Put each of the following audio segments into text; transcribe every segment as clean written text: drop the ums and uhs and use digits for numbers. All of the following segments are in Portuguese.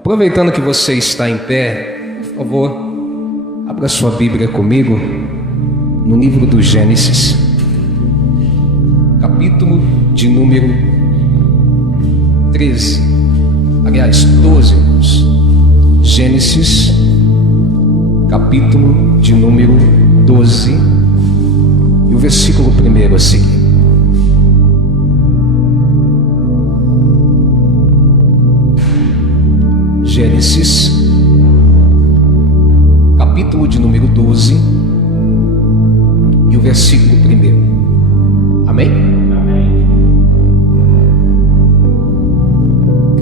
Aproveitando que você está em pé, por favor, abra sua Bíblia comigo no livro do Gênesis, capítulo de número 13, aliás 12, irmãos. Gênesis, capítulo de número 12, e o versículo 1 a seguir. Gênesis, capítulo de número 12 e o versículo 1. Amém? Amém.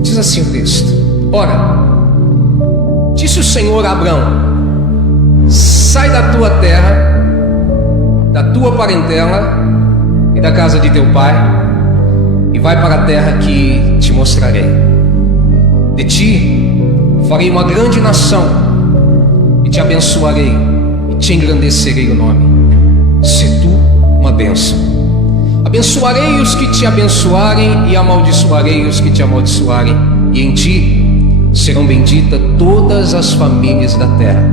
Diz assim o texto: Ora, disse o Senhor a Abrão: sai da tua terra, da tua parentela e da casa de teu pai, e vai para a terra que te mostrarei. De ti farei uma grande nação, e te abençoarei, e te engrandecerei o nome. Se tu uma bênção. Abençoarei os que te abençoarem, e amaldiçoarei os que te amaldiçoarem, e em ti serão benditas todas as famílias da terra.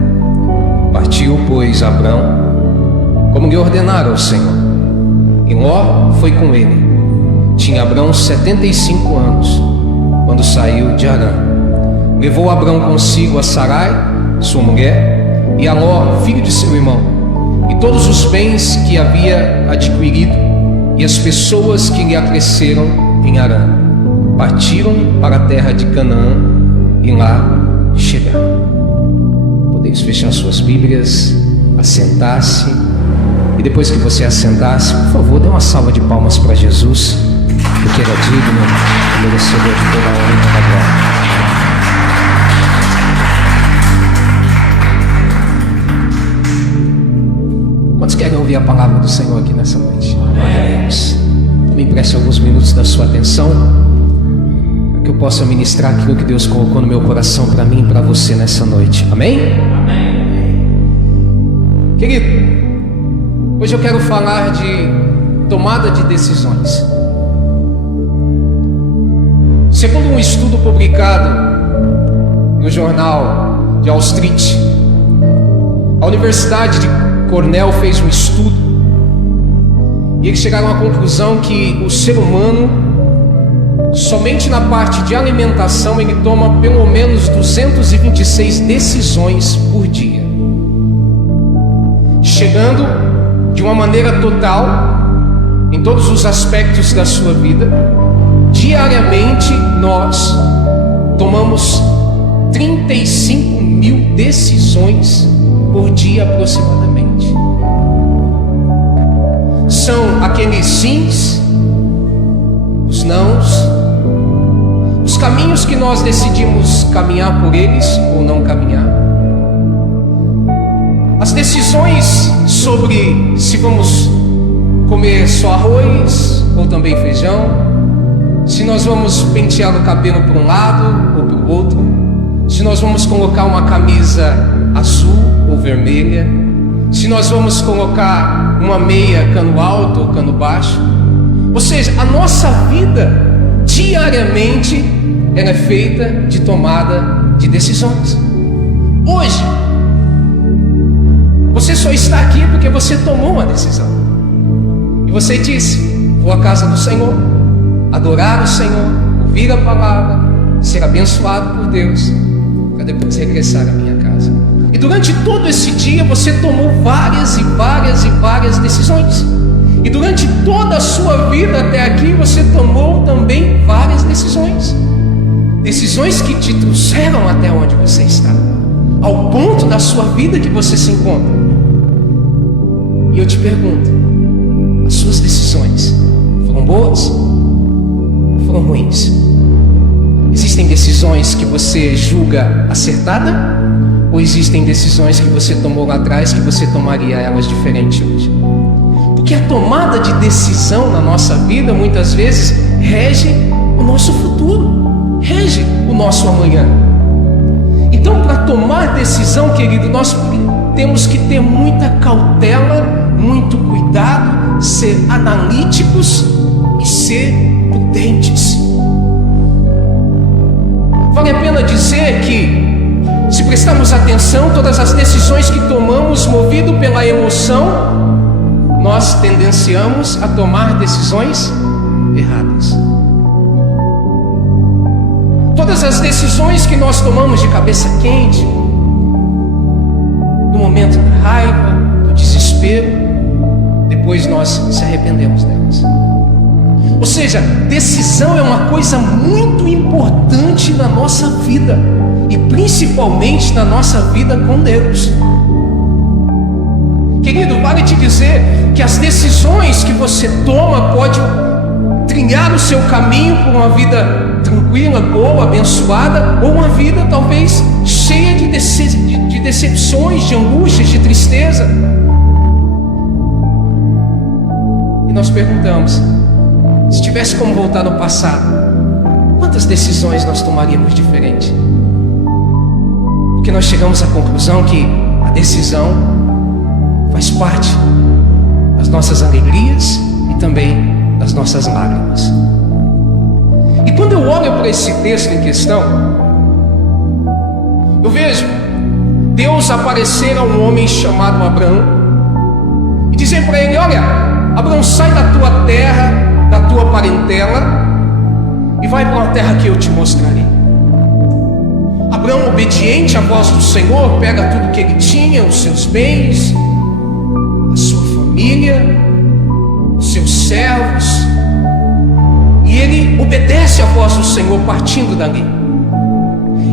Partiu, pois, Abrão, como lhe ordenara o Senhor, e Ló foi com ele. Tinha Abrão 75 anos, quando saiu de Harã. Levou Abrão consigo a Sarai, sua mulher, e a Ló, filho de seu irmão, e todos os bens que havia adquirido, e as pessoas que lhe acresceram em Harã. Partiram para a terra de Canaã, e lá chegaram. Podeis fechar suas Bíblias, assentar-se, e depois que você assentar-se, por favor, dê uma salva de palmas para Jesus, porque Ele é digno e merecedor de toda a honra e toda a glória. Quantos querem ouvir a palavra do Senhor aqui nessa noite? Me empreste alguns minutos da sua atenção, para que eu possa ministrar aquilo que Deus colocou no meu coração para mim e para você nessa noite. Amém? Amém. Querido, hoje eu quero falar de tomada de decisões. Segundo um estudo publicado no jornal de Wall Street, a Universidade de Cornell fez um estudo e eles chegaram à conclusão que o ser humano, somente na parte de alimentação, ele toma pelo menos 226 decisões por dia, chegando de uma maneira total em todos os aspectos da sua vida. Diariamente nós tomamos 35 mil decisões por dia aproximadamente. São aqueles sims, os nãos, os caminhos que nós decidimos caminhar por eles ou não caminhar, as decisões sobre se vamos comer só arroz ou também feijão, se nós vamos pentear o cabelo para um lado ou para o outro, se nós vamos colocar uma camisa azul ou vermelha, se nós vamos colocar uma meia cano alto ou cano baixo. Ou seja, a nossa vida diariamente ela é feita de tomada de decisões. Hoje você só está aqui porque você tomou uma decisão e você disse: vou à casa do Senhor, adorar o Senhor, ouvir a palavra, ser abençoado por Deus, para depois regressar à minha casa. E durante todo esse dia você tomou várias decisões. E durante toda a sua vida até aqui você tomou também várias decisões. Decisões que te trouxeram até onde você está, ao ponto da sua vida que você se encontra. E eu te pergunto: as suas decisões foram boas ou foram ruins? Existem decisões que você julga acertada? Ou existem decisões que você tomou lá atrás que você tomaria elas diferente hoje? Porque a tomada de decisão na nossa vida muitas vezes rege o nosso futuro, rege o nosso amanhã. Então, para tomar decisão, querido, nós temos que ter muita cautela, muito cuidado, ser analíticos e ser prudentes. Vale a pena dizer que, se prestarmos atenção, todas as decisões que tomamos movido pela emoção, nós tendenciamos a tomar decisões erradas. Todas as decisões que nós tomamos de cabeça quente, no momento da raiva, do desespero, depois nós se arrependemos delas. Ou seja, decisão é uma coisa muito importante na nossa vida, e principalmente na nossa vida com Deus. Querido, vale te dizer que as decisões que você toma podem trilhar o seu caminho por uma vida tranquila, boa, abençoada, ou uma vida talvez cheia de decepções, de angústias, de tristeza. E nós perguntamos, se tivesse como voltar no passado, quantas decisões nós tomaríamos diferente? Porque nós chegamos à conclusão que a decisão faz parte das nossas alegrias e também das nossas lágrimas. E quando eu olho para esse texto em questão, eu vejo Deus aparecer a um homem chamado Abrão e dizer para ele: olha, Abrão, sai da tua terra, da tua parentela, e vai para uma terra que eu te mostrarei. Abrão, obediente à voz do Senhor, pega tudo que ele tinha, os seus bens, a sua família, os seus servos, e ele obedece à voz do Senhor partindo dali.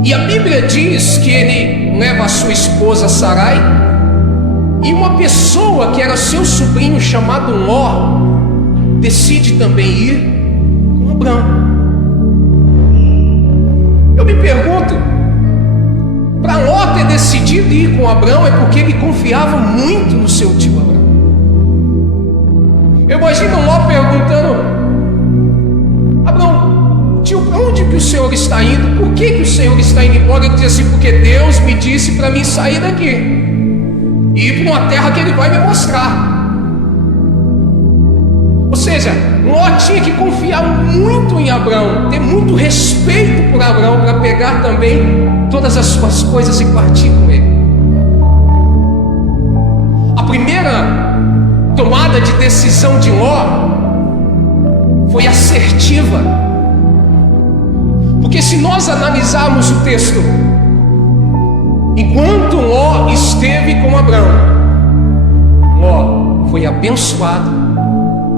E a Bíblia diz que ele leva a sua esposa Sarai e uma pessoa que era seu sobrinho chamado Ló decide também ir com Abrão. Eu me pergunto, para Ló ter decidido ir com Abrão é porque ele confiava muito no seu tio Abrão. Eu imagino Ló perguntando: Abrão, tio, para onde que o senhor está indo? Por que o senhor está indo embora? Ele diz assim: porque Deus me disse para mim sair daqui e ir para uma terra que ele vai me mostrar. Ou seja, Ló tinha que confiar muito em Abrão, ter muito respeito por Abrão, para pegar também todas as suas coisas e partir com ele. A primeira tomada de decisão de Ló foi assertiva, porque se nós analisarmos o texto, enquanto Ló esteve com Abrão, Ló foi abençoado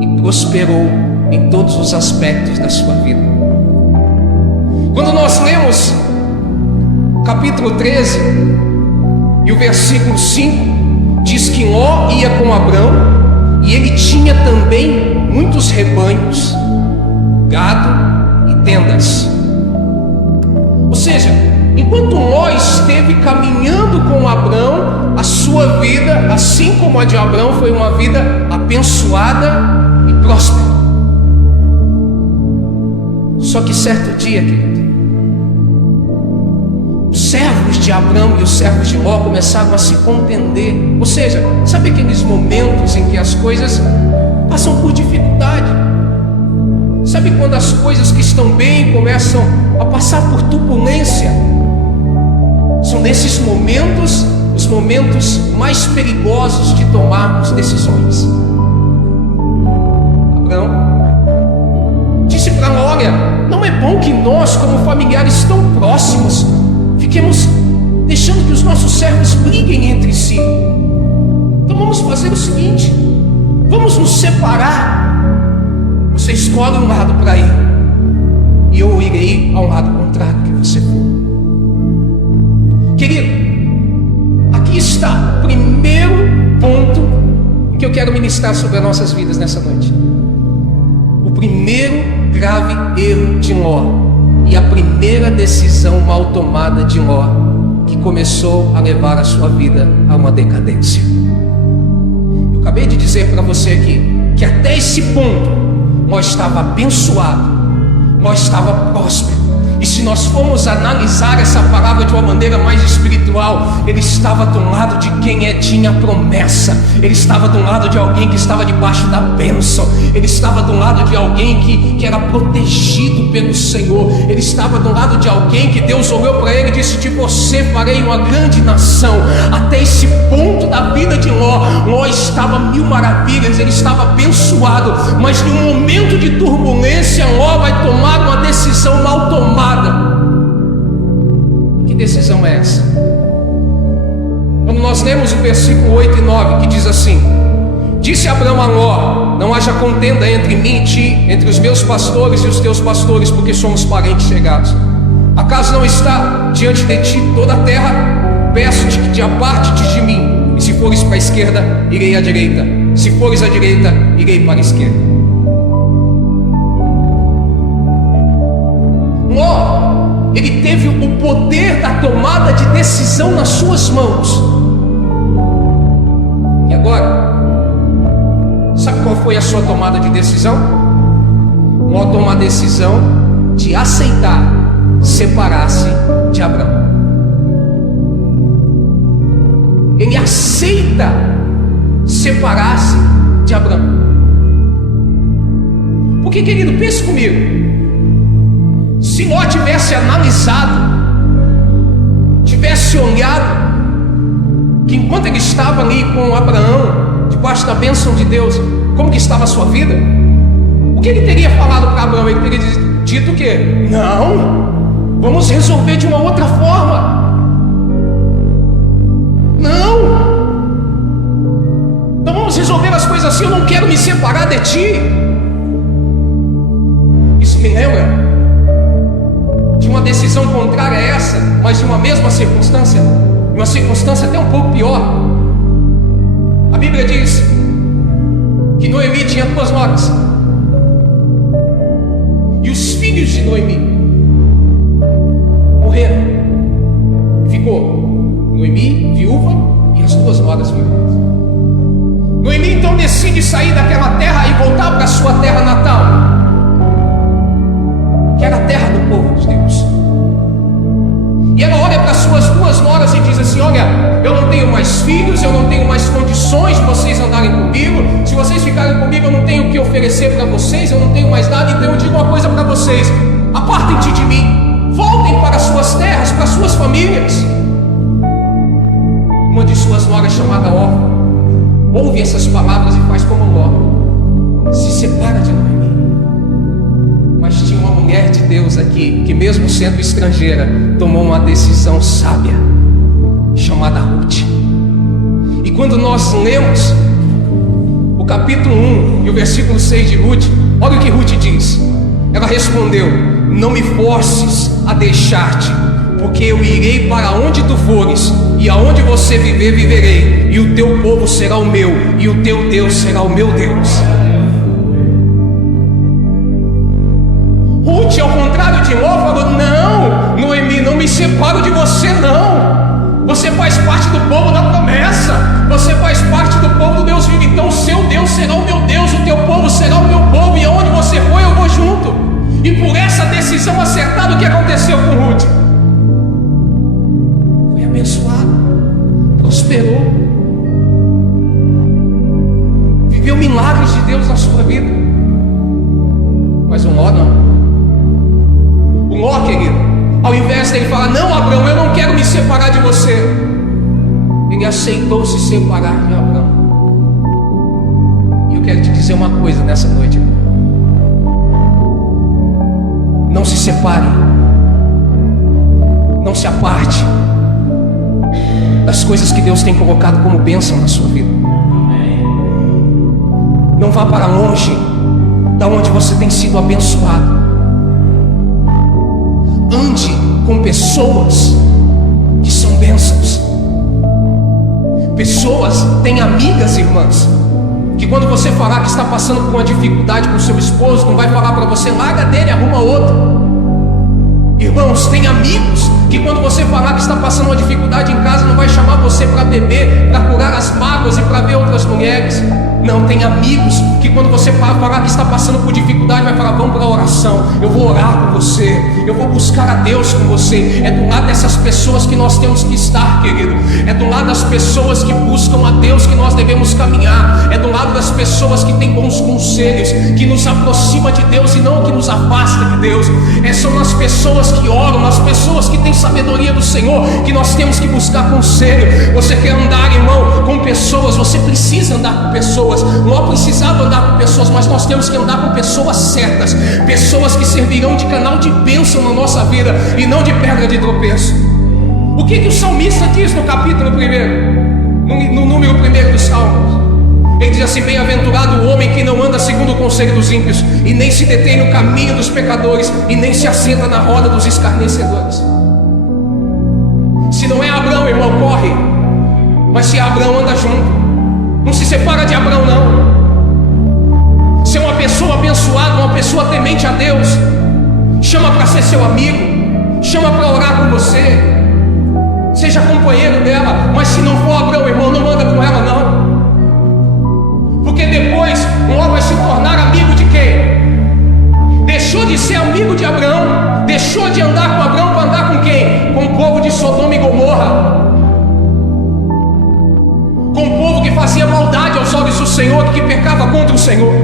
e prosperou em todos os aspectos da sua vida. Quando nós lemos capítulo 13 e o versículo 5, diz que Ló ia com Abrão e ele tinha também muitos rebanhos, gado e tendas. Ou seja, enquanto Ló esteve caminhando com Abrão, a sua vida, assim como a de Abrão, foi uma vida abençoada e próspera. Só que certo dia, querido, os servos de Abrão e os servos de Ló começaram a se contender. Ou seja, sabe aqueles momentos em que as coisas passam por dificuldade? Sabe quando as coisas que estão bem começam a passar por turbulência? São nesses momentos os momentos mais perigosos de tomarmos decisões. Abrão disse para Ló: olha, não é bom que nós, como familiares tão próximos, fiquemos deixando que os nossos servos briguem entre si. Então vamos fazer o seguinte: vamos nos separar. Você escolhe um lado para ir e eu irei ao lado contrário que você for. Querido, aqui está o primeiro ponto que eu quero ministrar sobre as nossas vidas nessa noite. O primeiro grave erro de Ló e a primeira decisão mal tomada de Ló, que começou a levar a sua vida a uma decadência. Eu acabei de dizer para você aqui que até esse ponto Ló estava abençoado, Ló estava próspero, E se nós formos analisar essa palavra de uma maneira mais espiritual, ele estava do lado de quem tinha promessa. Ele estava do lado de alguém que estava debaixo da bênção. Ele estava do lado de alguém que era protegido pelo Senhor. Ele estava do lado de alguém que Deus olhou para ele e disse: de você farei uma grande nação. Até esse ponto da vida de Ló estava mil maravilhas, ele estava abençoado. Mas em um momento de turbulência, Ló vai tomar uma decisão mal tomada. Que decisão é essa? Quando nós lemos o versículo 8 e 9, que diz assim: disse Abrão a Ló: não haja contenda entre mim e ti, entre os meus pastores e os teus pastores, porque somos parentes chegados. Acaso não está diante de ti toda a terra? Peço-te que te apartes de mim, e se fores para a esquerda, irei à direita, se fores à direita, irei para a esquerda. Ló, ele teve o poder da tomada de decisão nas suas mãos. E agora, sabe qual foi a sua tomada de decisão? Ló tomou a decisão de aceitar separar-se de Abrão. Ele aceita separar-se de Abrão. Porque, querido, pense comigo. Se Ló tivesse analisado, tivesse olhado que enquanto ele estava ali com Abraão, debaixo da bênção de Deus, como que estava a sua vida, o que ele teria falado para Abraão? Ele teria dito o quê? Não, vamos resolver de uma outra forma. Não vamos resolver as coisas assim. Eu não quero me separar de ti. Isso me lembra de uma decisão contrária a essa, mas de uma mesma circunstância, uma circunstância até um pouco pior. A Bíblia diz que Noemi tinha 2 noras, e os filhos de Noemi morreram. Ficou Noemi viúva e as 2 noras viúvas. Noemi então decide sair daquela terra e voltar para a sua terra natal, que era a terra do povo de Deus. E ela olha para suas 2 noras e diz assim: olha, eu não tenho mais filhos, eu não tenho mais condições de vocês andarem comigo. Se vocês ficarem comigo, eu não tenho o que oferecer para vocês, eu não tenho mais nada. Então eu digo uma coisa para vocês: apartem-te de mim, voltem para suas terras, para suas famílias. Uma de suas noras, chamada Orfa, ouve essas palavras e faz como Ló, se separa de Noemi. Mas tinha uma mulher de Deus aqui, que mesmo sendo estrangeira, tomou uma decisão sábia, chamada Ruth. E quando nós lemos o capítulo 1 e o versículo 6 de Ruth, olha o que Ruth diz. Ela respondeu: não me forces a deixar-te, porque eu irei para onde tu fores, e aonde você viver, viverei, e o teu povo será o meu, e o teu Deus será o meu Deus. Ruth, ao contrário de Ló, falou: não, Noemi, não me separo de você, não. Você faz parte do povo da promessa, você faz parte do povo do Deus vivo. Então o seu Deus será o meu Deus, o teu povo será o meu povo, e aonde você for, eu vou junto. E por essa decisão acertada, o que aconteceu com Ruth? Foi abençoado, prosperou, viveu milagres de Deus na sua vida. Mas o Ló não. O Ló, querido, ao invés dele falar: não, Abrão, eu não quero me separar de você, ele aceitou se separar de Abrão. E eu quero te dizer uma coisa nessa noite: não se separe, não se aparte das coisas que Deus tem colocado como bênção na sua vida. Não vá para longe da onde você tem sido abençoado. Ande com pessoas que são bênçãos. Pessoas, tem amigas, irmãs, que quando você falar que está passando por uma dificuldade com seu esposo, não vai falar para você: larga dele, arruma outro. Irmãos, tem amigos que quando você falar que está passando uma dificuldade em casa, não vai chamar você para beber, para curar as mágoas e para ver outras mulheres. Não, tem amigos que quando você falar que está passando por dificuldade, vai falar: vamos para a oração, eu vou orar com você, eu vou buscar a Deus com você. É do lado dessas pessoas que nós temos que estar, querido. É do lado das pessoas que buscam a Deus que nós devemos caminhar. É do lado das pessoas que têm bons conselhos, que nos aproxima de Deus e não que nos afasta de Deus. São as pessoas que oram, as pessoas que têm sabedoria do Senhor, que nós temos que buscar conselho. Você quer andar, irmão, com pessoas, você precisa andar com pessoas. Não precisava andar com pessoas, mas nós temos que andar com pessoas certas, pessoas que servirão de canal de bênção na nossa vida e não de pedra de tropeço. O que o salmista diz no capítulo 1, no número 1 dos Salmos? Ele diz assim: bem-aventurado o homem que não anda segundo o conselho dos ímpios, e nem se detém no caminho dos pecadores, e nem se assenta na roda dos escarnecedores. Se não é Abraão, irmão, corre. Mas se é Abraão, anda junto. Não se separa de Abraão, não. Se é uma pessoa abençoada, uma pessoa temente a Deus, chama para ser seu amigo, chama para orar com você, seja companheiro dela. Mas se não for Abraão, irmão, não anda com ela, não. Porque depois Ló vai se tornar amigo de quem? Deixou de ser amigo de Abraão, deixou de andar com Abraão para andar com quem? Com o povo de Sodoma e Gomorra, com o povo que fazia maldade aos olhos do Senhor, que pecava contra o Senhor.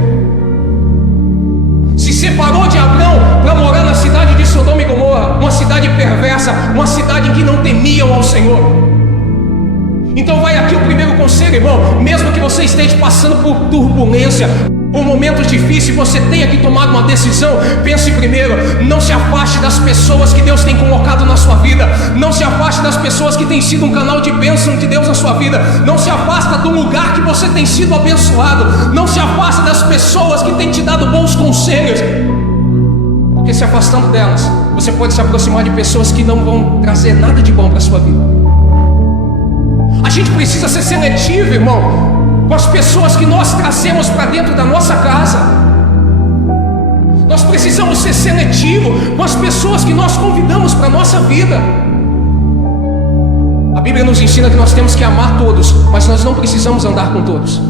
Se separou de Abraão para morar na cidade de Sodoma e Gomorra, uma cidade perversa, uma cidade em que não temiam ao Senhor. Então vai aqui o primeiro conselho, irmão. Mesmo que você esteja passando por turbulência, por momentos difíceis, você tenha que tomar uma decisão. Pense primeiro, não se afaste das pessoas que Deus tem colocado na sua vida. Não se afaste das pessoas que têm sido um canal de bênção de Deus na sua vida. Não se afasta do lugar que você tem sido abençoado. Não se afasta das pessoas que têm te dado bons conselhos, porque se afastando delas, você pode se aproximar de pessoas que não vão trazer nada de bom para a sua vida. A gente precisa ser seletivo, irmão, com as pessoas que nós trazemos para dentro da nossa casa. Nós precisamos ser seletivos com as pessoas que nós convidamos para a nossa vida. A Bíblia nos ensina que nós temos que amar todos, mas nós não precisamos andar com todos.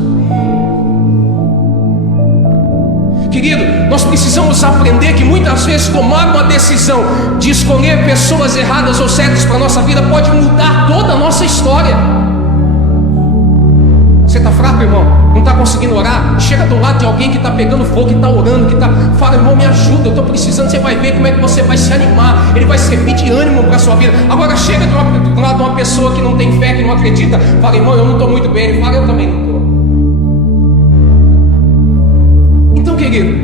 Querido, nós precisamos aprender que muitas vezes tomar uma decisão de escolher pessoas erradas ou certas para a nossa vida pode mudar toda a nossa história. Você está fraco, irmão? Não está conseguindo orar? Chega do lado de alguém que está pegando fogo, que está orando, fala: irmão, me ajuda, eu estou precisando. Você vai ver como é que você vai se animar. Ele vai servir de ânimo para a sua vida. Agora chega do lado de uma pessoa que não tem fé, que não acredita. Fala: irmão, eu não estou muito bem. Ele fala: eu também não estou. Então, querido,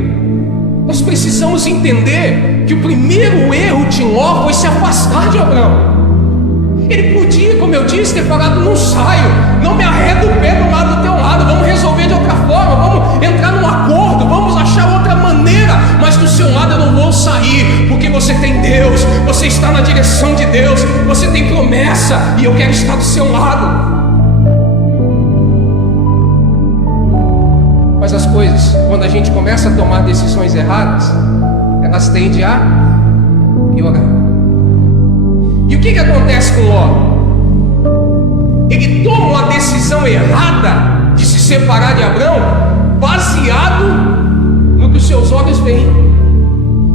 nós precisamos entender que o primeiro erro de Ló foi se afastar de Abraão. Ele podia, como eu disse, ter falado: não saio, não me arredo o pé do lado do teu lado, vamos resolver de outra forma, vamos entrar num acordo, vamos achar outra maneira. Mas do seu lado eu não vou sair, porque você tem Deus, você está na direção de Deus, você tem promessa, e eu quero estar do seu lado. Mas as coisas, quando a gente começa a tomar decisões erradas, elas tendem a piorar. E o que acontece com Ló? Ele toma uma decisão errada de se separar de Abraão, baseado no que os seus olhos veem.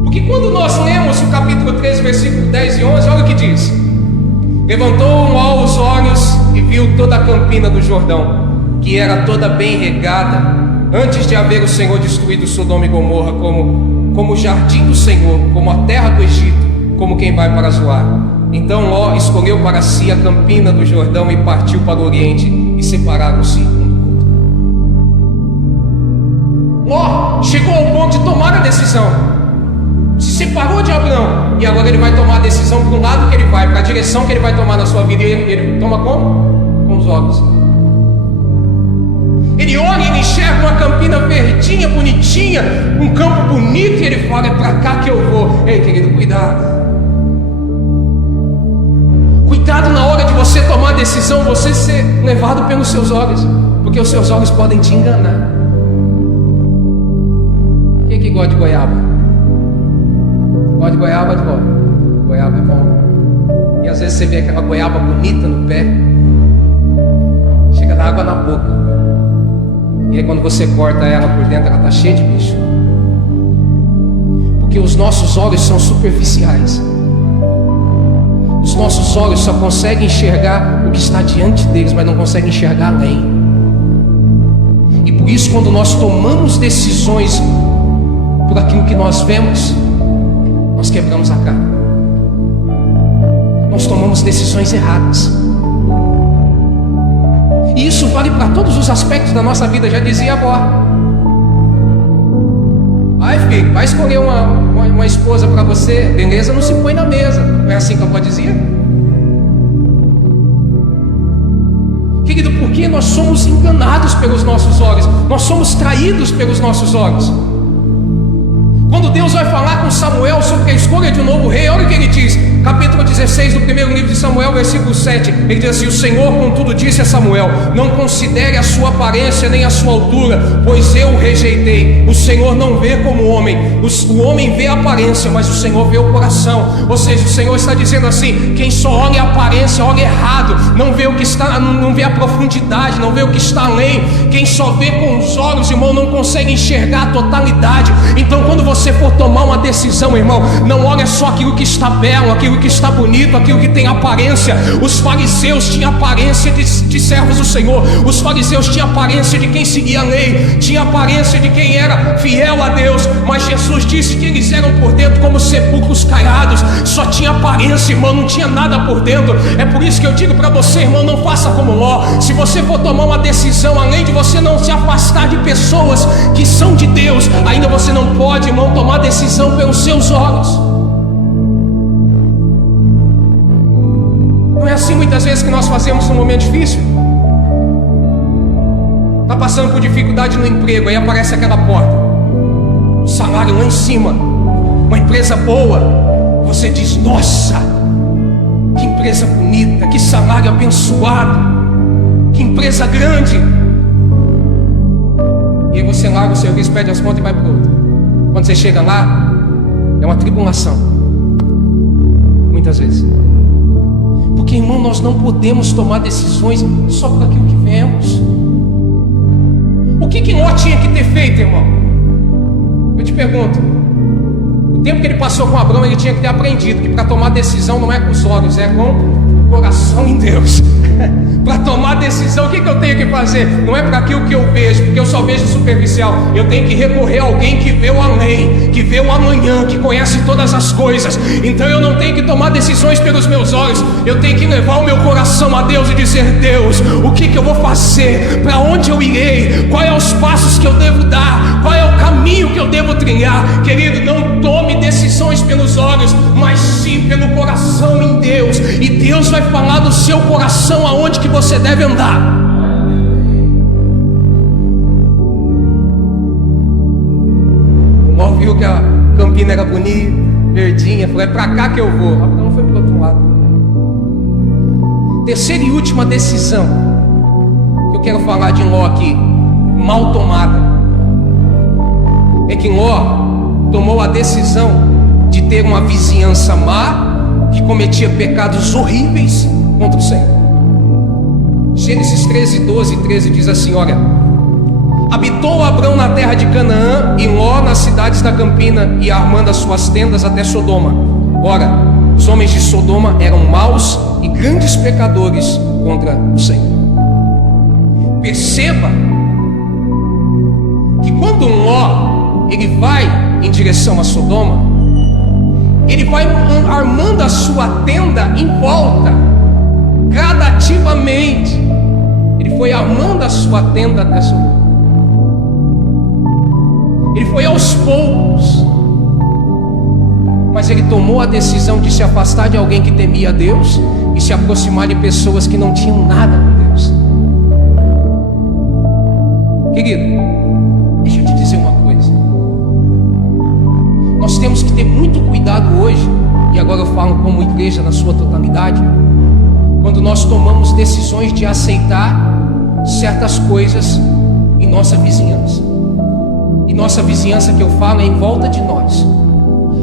Porque quando nós lemos o capítulo 13, versículo 10 e 11, olha o que diz: levantou Ló os olhos e viu toda a campina do Jordão, que era toda bem regada, antes de haver o Senhor destruído Sodoma e Gomorra, como o jardim do Senhor, como a terra do Egito, como quem vai para Zoar. Então Ló escolheu para si a campina do Jordão e partiu para o oriente, e separaram-se um do outro. Ló chegou ao ponto de tomar a decisão, se separou de Abraão, e agora ele vai tomar a decisão para o lado que ele vai, para a direção que ele vai tomar na sua vida. E ele toma como? Com os olhos. Ele olha e ele enxerga uma campina verdinha, bonitinha, um campo bonito, e ele fala: é para cá que eu vou. Ei, querido, cuidado. Cuidado na hora de você tomar a decisão, você ser levado pelos seus olhos, porque os seus olhos podem te enganar. Quem que gosta de goiaba? Gosta de goiaba? De goiaba? Goiaba é bom. E às vezes você vê aquela goiaba bonita no pé, chega da água na boca. E aí quando você corta ela por dentro, ela está cheia de bicho. Porque os nossos olhos são superficiais. Os nossos olhos só conseguem enxergar o que está diante deles, mas não conseguem enxergar além. E por isso, quando nós tomamos decisões por aquilo que nós vemos, nós quebramos a cara. Nós tomamos decisões erradas. E isso vale para todos os aspectos da nossa vida, já dizia a avó. Ai, filho, vai escolher uma esposa para você, beleza não se põe na mesa. Não é assim que a avó dizia? Querido, porque nós somos enganados pelos nossos olhos, nós somos traídos pelos nossos olhos. Quando Deus vai falar com Samuel sobre a escolha de um novo rei, olha o que ele diz, capítulo 16 do primeiro livro de Samuel, versículo 7, ele diz assim: o Senhor contudo disse a Samuel: não considere a sua aparência nem a sua altura, pois eu o rejeitei. O Senhor não vê como o homem, o homem vê a aparência, mas o Senhor vê o coração. Ou seja, o Senhor está dizendo assim: quem só olha a aparência, olha errado, não vê o que está, não vê a profundidade, não vê o que está além. Quem só vê com os olhos, irmão, não consegue enxergar a totalidade. Então quando você for tomar uma decisão, irmão, não olha só aquilo que está belo, aquilo que está bonito, aquilo que tem aparência. Os fariseus tinham aparência de servos do Senhor. Os fariseus tinham aparência de quem seguia a lei, tinha aparência de quem era fiel a Deus, mas Jesus disse que eles eram por dentro como sepulcros caiados. Só tinha aparência, irmão, não tinha nada por dentro. É por isso que eu digo para você, irmão, não faça como Ló. Se você for tomar uma decisão, além de você não se afastar de pessoas que são de Deus, ainda você não pode, irmão, tomar decisão pelos seus olhos. Não é assim muitas vezes que nós fazemos num momento difícil? Está passando por dificuldade no emprego, aí aparece aquela porta, o salário lá em cima, uma empresa boa. Você diz: nossa, que empresa bonita, que salário abençoado, que empresa grande. E aí você larga o serviço, pede as contas e vai para o outro. Quando você chega lá, é uma tribulação, muitas vezes. Porque, irmão, nós não podemos tomar decisões só por aquilo que vemos. O que Ló tinha que ter feito, irmão? Eu te pergunto. O tempo que ele passou com Abraão, ele tinha que ter aprendido que para tomar decisão não é com os olhos, é com o coração em Deus. Para tomar decisão, o que eu tenho que fazer? Não é para aquilo que eu vejo, porque eu só vejo superficial. Eu tenho que recorrer a alguém que vê o além, que vê o amanhã, que conhece todas as coisas. Então eu não tenho que tomar decisões pelos meus olhos. Eu tenho que levar o meu coração a Deus e dizer: Deus, o que eu vou fazer? Para onde eu irei? Quais são os passos que eu devo dar? Qual é o caminho que eu devo trilhar? Querido, não tome decisões pelos olhos, mas sim pelo coração em Deus. E Deus vai falar do seu coração aonde que você deve andar. O Ló viu que a campina era bonita, verdinha, falou: é para cá que eu vou. Abraão foi para o outro lado. Terceira e última decisão que eu quero falar de Ló aqui, mal tomada, é que Ló tomou a decisão de ter uma vizinhança má, que cometia pecados horríveis contra o Senhor. Gênesis 13, 12 e 13 diz assim: olha, habitou Abrão na terra de Canaã, e Ló nas cidades da campina, e armando as suas tendas até Sodoma. Ora, os homens de Sodoma eram maus e grandes pecadores contra o Senhor. Perceba que quando Ló ele vai em direção a Sodoma, ele vai armando a sua tenda em volta, gradativamente. Ele foi armando a sua tenda até Sodoma. Ele foi aos poucos, mas ele tomou a decisão de se afastar de alguém que temia a Deus e se aproximar de pessoas que não tinham nada com Deus. Querido, deixa eu te dizer uma coisa. Nós temos que ter muito cuidado hoje, e agora eu falo como igreja na sua totalidade, quando nós tomamos decisões de aceitar certas coisas em nossa vizinhança. E nossa vizinhança que eu falo é em volta de nós.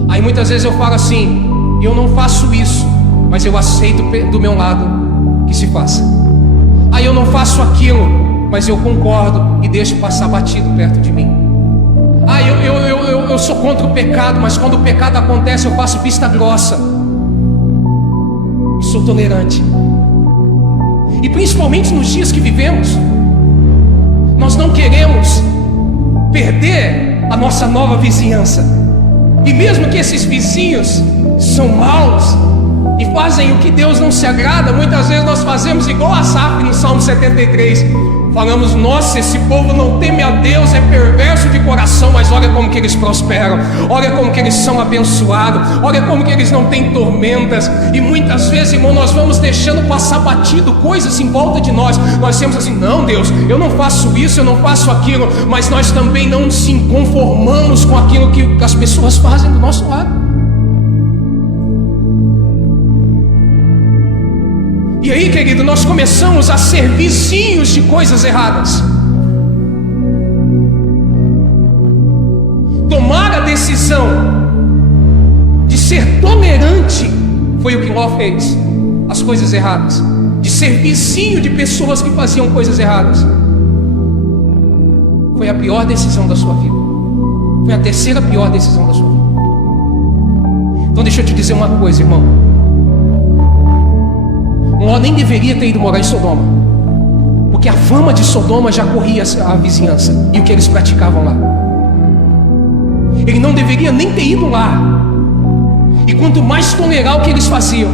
Aí muitas vezes eu falo assim: eu não faço isso, mas eu aceito do meu lado que se faça. Aí eu não faço aquilo, mas eu concordo e deixo passar batido perto de mim. Eu sou contra o pecado, mas quando o pecado acontece eu faço vista grossa e sou tolerante. E principalmente nos dias que vivemos, nós não queremos perder a nossa nova vizinhança. E mesmo que esses vizinhos são maus e fazem o que Deus não se agrada, muitas vezes nós fazemos igual Asaf no Salmo 73. Falamos: nossa, esse povo não teme a Deus, é perverso de coração, mas olha como que eles prosperam, olha como que eles são abençoados, olha como que eles não têm tormentas. E muitas vezes, irmão, nós vamos deixando passar batido coisas em volta de nós. Nós temos assim: não, Deus, eu não faço isso, eu não faço aquilo. Mas nós também não nos conformamos com aquilo que as pessoas fazem do nosso lado. E aí, querido, nós começamos a ser vizinhos de coisas erradas. Tomar a decisão de ser tolerante foi o que Ló fez, as coisas erradas. De ser vizinho de pessoas que faziam coisas erradas. Foi a pior decisão da sua vida. Foi a terceira pior decisão da sua vida. Então deixa eu te dizer uma coisa, irmão. Ló nem deveria ter ido morar em Sodoma, porque a fama de Sodoma já corria a vizinhança e o que eles praticavam lá. Ele não deveria nem ter ido lá. E quanto mais tolerar o que eles faziam.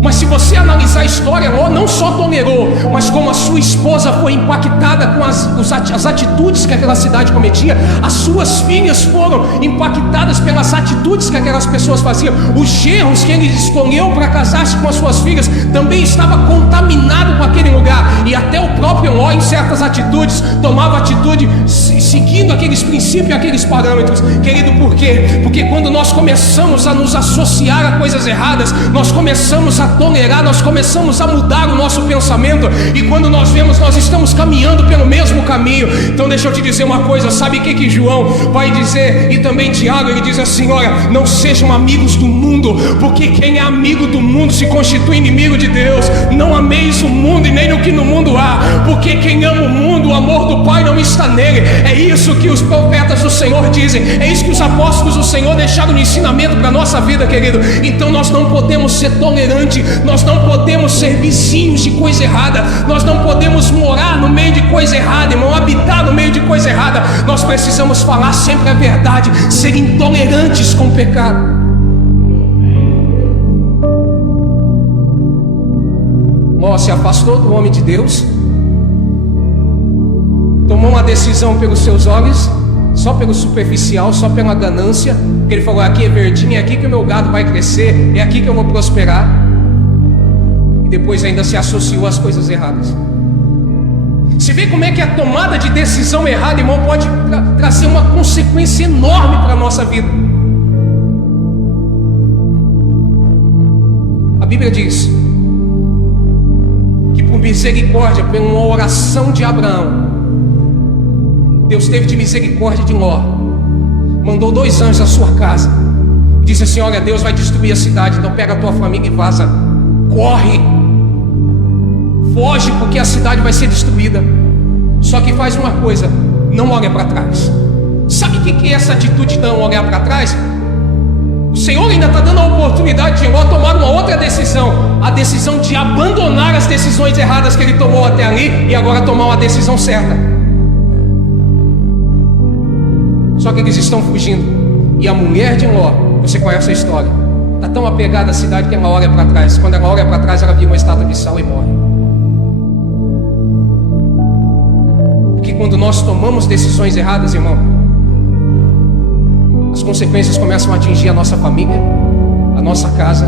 Mas se você analisar a história, Ló não só tolerou, mas como a sua esposa foi impactada com as atitudes que aquela cidade cometia, as suas filhas foram impactadas pelas atitudes que aquelas pessoas faziam. Os genros que ele escolheu para casar-se com as suas filhas também estava contaminado com aquele lugar. E até o próprio Ló, em certas atitudes, tomava atitude seguindo aqueles princípios e aqueles parâmetros. Querido, por quê? Porque quando nós começamos a nos associar a coisas erradas, nós começamos a tolerar, nós começamos a mudar o nosso pensamento, e quando nós vemos, nós estamos caminhando pelo mesmo caminho. Então deixa eu te dizer uma coisa, sabe o que João vai dizer, e também Tiago, ele diz assim: olha, não sejam amigos do mundo, porque quem é amigo do mundo se constitui inimigo de Deus. Não ameis o mundo e nem o que no mundo há, porque quem ama o mundo, o amor do Pai não está nele. É isso que os profetas do Senhor dizem, é isso que os apóstolos do Senhor deixaram de ensinamento para a nossa vida, querido. Então nós não podemos ser tolerantes, nós não podemos ser vizinhos de coisa errada, nós não podemos morar no meio de coisa errada, irmão, habitar no meio de coisa errada. Nós precisamos falar sempre a verdade, ser intolerantes com o pecado. Ló se afastou do homem de Deus, tomou uma decisão pelos seus olhos, só pelo superficial, só pela ganância, porque ele falou: aqui é verdinho, é aqui que o meu gado vai crescer, é aqui que eu vou prosperar. E depois ainda se associou às coisas erradas. Você vê como é que a tomada de decisão errada, irmão, pode trazer uma consequência enorme para a nossa vida. A Bíblia diz que por misericórdia, por uma oração de Abraão, Deus teve de misericórdia de Ló, mandou 2 anjos à sua casa, disse assim: olha, Deus vai destruir a cidade, então pega a tua família e vaza, corre, foge, porque a cidade vai ser destruída. Só que faz uma coisa, não olha para trás. Sabe o que é essa atitude de não olhar para trás? O Senhor ainda está dando a oportunidade de Ló tomar uma outra decisão, a decisão de abandonar as decisões erradas que ele tomou até ali e agora tomar uma decisão certa. Só que eles estão fugindo. E a mulher de Ló, você conhece a história, está tão apegada à cidade que ela olha para trás. Quando ela olha para trás, ela vê uma estátua de sal e morre. Porque quando nós tomamos decisões erradas, irmão, as consequências começam a atingir a nossa família, a nossa casa,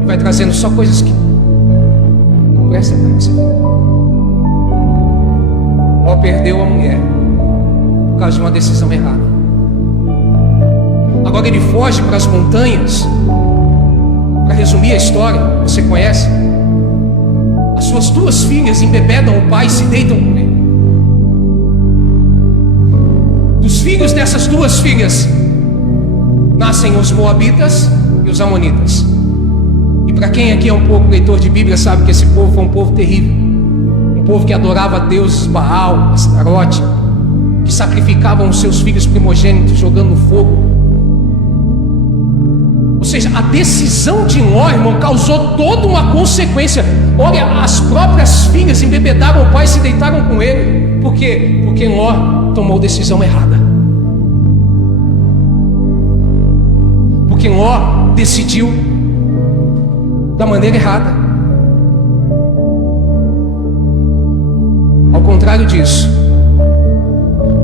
e vai trazendo só coisas que não prestam para nossa vida. Ló perdeu a mulher por causa de uma decisão errada. Agora ele foge para as montanhas. Para resumir a história, você conhece? As suas 2 filhas embebedam o pai e se deitam com ele. Dos filhos dessas 2 filhas nascem os moabitas e os amonitas. E E para quem aqui é um pouco leitor de Bíblia, sabe que esse povo foi um povo terrível. Um povo que adorava deuses Baal, Astarote, que sacrificavam os seus filhos primogênitos jogando no fogo. Ou seja, a decisão de Ló, irmão, causou toda uma consequência. Olha, as próprias filhas embebedaram o pai e se deitaram com ele. Por quê? Porque Ló tomou decisão errada. Porque Ló decidiu da maneira errada. Ao contrário disso,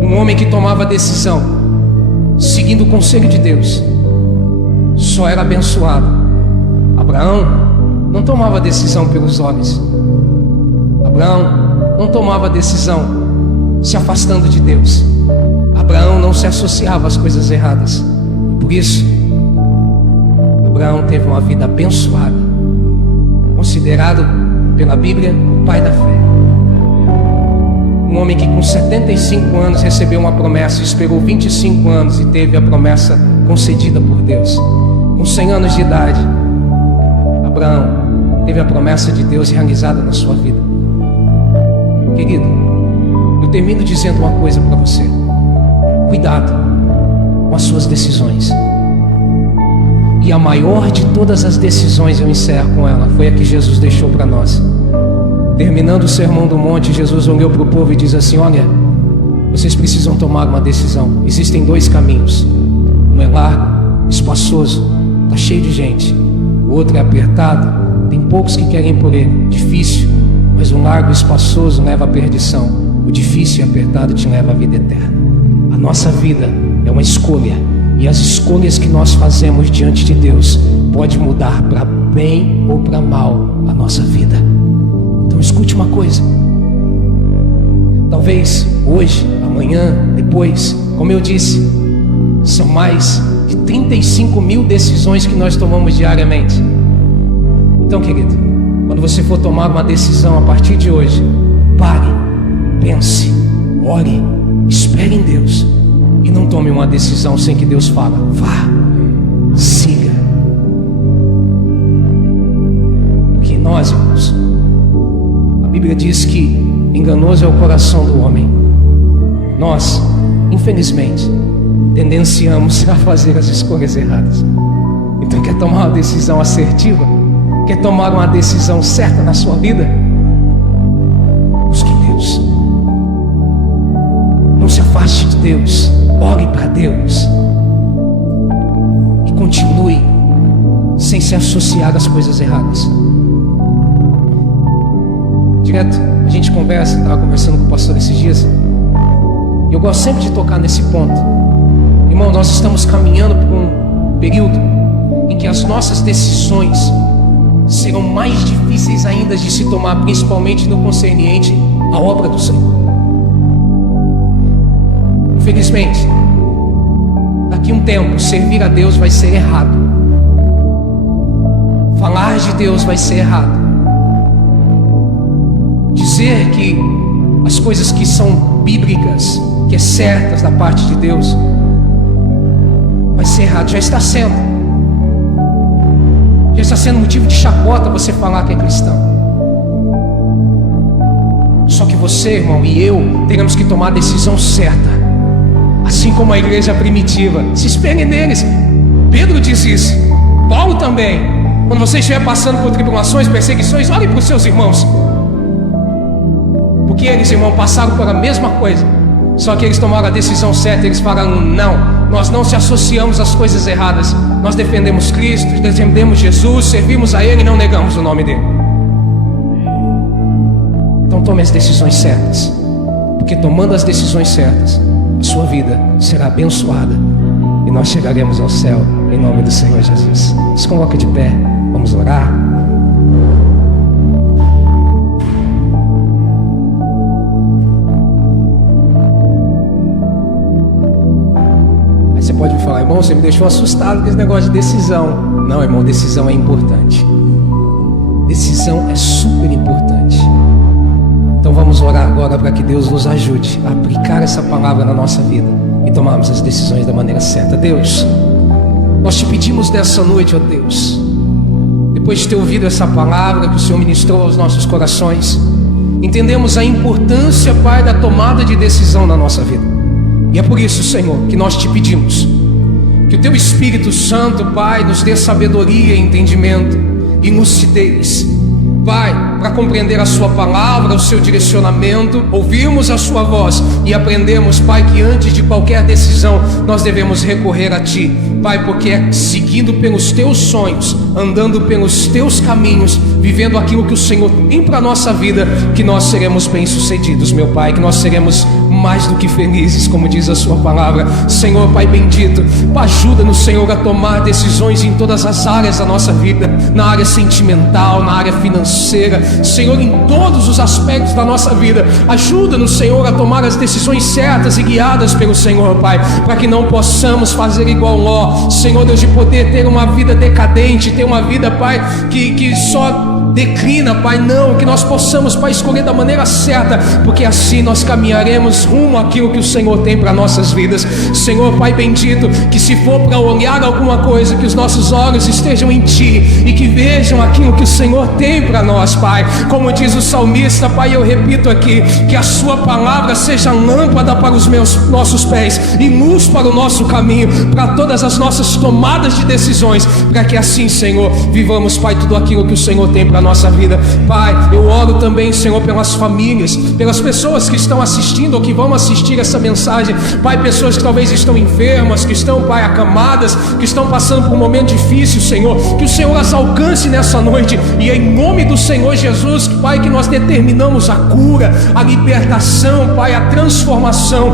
um homem que tomava decisão seguindo o conselho de Deus só era abençoado. Abraão não tomava decisão pelos olhos. Abraão não tomava decisão se afastando de Deus. Abraão não se associava às coisas erradas. Por isso, Abraão teve uma vida abençoada, considerado pela Bíblia o pai da fé. Um homem que com 75 anos recebeu uma promessa, esperou 25 anos e teve a promessa concedida por Deus. Com 100 anos de idade, Abraão teve a promessa de Deus realizada na sua vida. Querido, eu termino dizendo uma coisa para você: cuidado com as suas decisões. E a maior de todas as decisões, eu encerro com ela, foi a que Jesus deixou para nós. Terminando o Sermão do Monte, Jesus olhou para o povo e diz assim: olha, vocês precisam tomar uma decisão. Existem dois caminhos. Um é largo, espaçoso, está cheio de gente. O outro é apertado, tem poucos que querem por ele. Difícil, mas o largo e espaçoso leva à perdição. O difícil e apertado te leva à vida eterna. A nossa vida é uma escolha, e as escolhas que nós fazemos diante de Deus pode mudar para bem ou para mal a nossa vida. Então escute uma coisa: talvez hoje, amanhã, depois, como eu disse, são mais de 35 mil decisões que nós tomamos diariamente. Então, querido, quando você for tomar uma decisão a partir de hoje, pare, pense, ore, espere em Deus e não tome uma decisão sem que Deus fale. Vá, siga. Porque nós, irmãos, a Bíblia diz que enganoso é o coração do homem. Nós, infelizmente, tendenciamos a fazer as escolhas erradas. Então, quer tomar uma decisão assertiva? Quer tomar uma decisão certa na sua vida? Busque Deus. Não se afaste de Deus. Ore para Deus. E continue sem se associar às coisas erradas. Direto, a gente estava conversando com o pastor esses dias, e eu gosto sempre de tocar nesse ponto. Irmão, nós estamos caminhando por um período em que as nossas decisões serão mais difíceis ainda de se tomar, principalmente no concernente à obra do Senhor. Infelizmente, daqui a um tempo, servir a Deus vai ser errado. Falar de Deus vai ser errado. Dizer que as coisas que são bíblicas, que é certas da parte de Deus, vai ser errado. Já está sendo. Já está sendo motivo de chacota você falar que é cristão. Só que você, irmão, e eu teremos que tomar a decisão certa. Assim como a igreja primitiva. Se espere neles. Pedro disse isso. Paulo também. Quando você estiver passando por tribulações, perseguições, olhe para os seus irmãos. Porque eles, irmão, passaram por a mesma coisa. Só que eles tomaram a decisão certa. Eles falaram: não, nós não se associamos às coisas erradas. Nós defendemos Cristo, defendemos Jesus, servimos a Ele e não negamos o nome dEle. Então tome as decisões certas. Porque tomando as decisões certas, a sua vida será abençoada e nós chegaremos ao céu em nome do Senhor Jesus. Se coloque de pé, vamos orar. Aí você pode me falar: irmão, você me deixou assustado com esse negócio de decisão. Não, irmão, decisão é importante. Decisão é super importante. Então vamos orar agora para que Deus nos ajude a aplicar essa palavra na nossa vida e tomarmos as decisões da maneira certa. Deus, nós te pedimos nessa noite, ó Deus, depois depois de ter ouvido essa palavra que o Senhor ministrou aos nossos corações, entendemos a importância, Pai, da tomada de decisão na nossa vida. E é por isso, Senhor, que nós te pedimos que o Teu Espírito Santo, Pai, nos dê sabedoria e entendimento e lucidez, Pai, para compreender a Sua palavra, o Seu direcionamento, ouvirmos a Sua voz e aprendemos, Pai, que antes de qualquer decisão nós devemos recorrer a Ti, Pai, porque é seguindo pelos Teus sonhos, andando pelos Teus caminhos, vivendo aquilo que o Senhor tem para a nossa vida, que nós seremos bem-sucedidos, meu Pai, que nós seremos mais do que felizes, como diz a Sua palavra. Senhor, Pai bendito, ajuda-nos, Senhor, a tomar decisões em todas as áreas da nossa vida, na área sentimental, na área financeira, Senhor, em todos os aspectos da nossa vida. Ajuda-nos, Senhor, a tomar as decisões certas e guiadas pelo Senhor, Pai, para que não possamos fazer igual Ló, Senhor Deus, de poder ter uma vida decadente, ter uma vida, Pai, que só declina, Pai. Não, que nós possamos, Pai, escolher da maneira certa, porque assim nós caminharemos rumo àquilo que o Senhor tem para nossas vidas. Senhor, Pai bendito, que se for para olhar alguma coisa, que os nossos olhos estejam em Ti e que vejam aquilo que o Senhor tem para nós, Pai. Como diz o salmista, Pai, eu repito aqui, que a Sua palavra seja lâmpada para os nossos pés e luz para o nosso caminho, para todas as nossas tomadas de decisões, para que assim, Senhor, vivamos, Pai, tudo aquilo que o Senhor tem para nossa vida. Pai, eu oro também, Senhor, pelas famílias, pelas pessoas que estão assistindo ou que vão assistir essa mensagem, Pai, pessoas que talvez estão enfermas, que estão, Pai, acamadas, que estão passando por um momento difícil, Senhor, que o Senhor as alcance nessa noite, e em nome do Senhor Jesus, Pai, que nós determinamos a cura, a libertação, Pai, a transformação.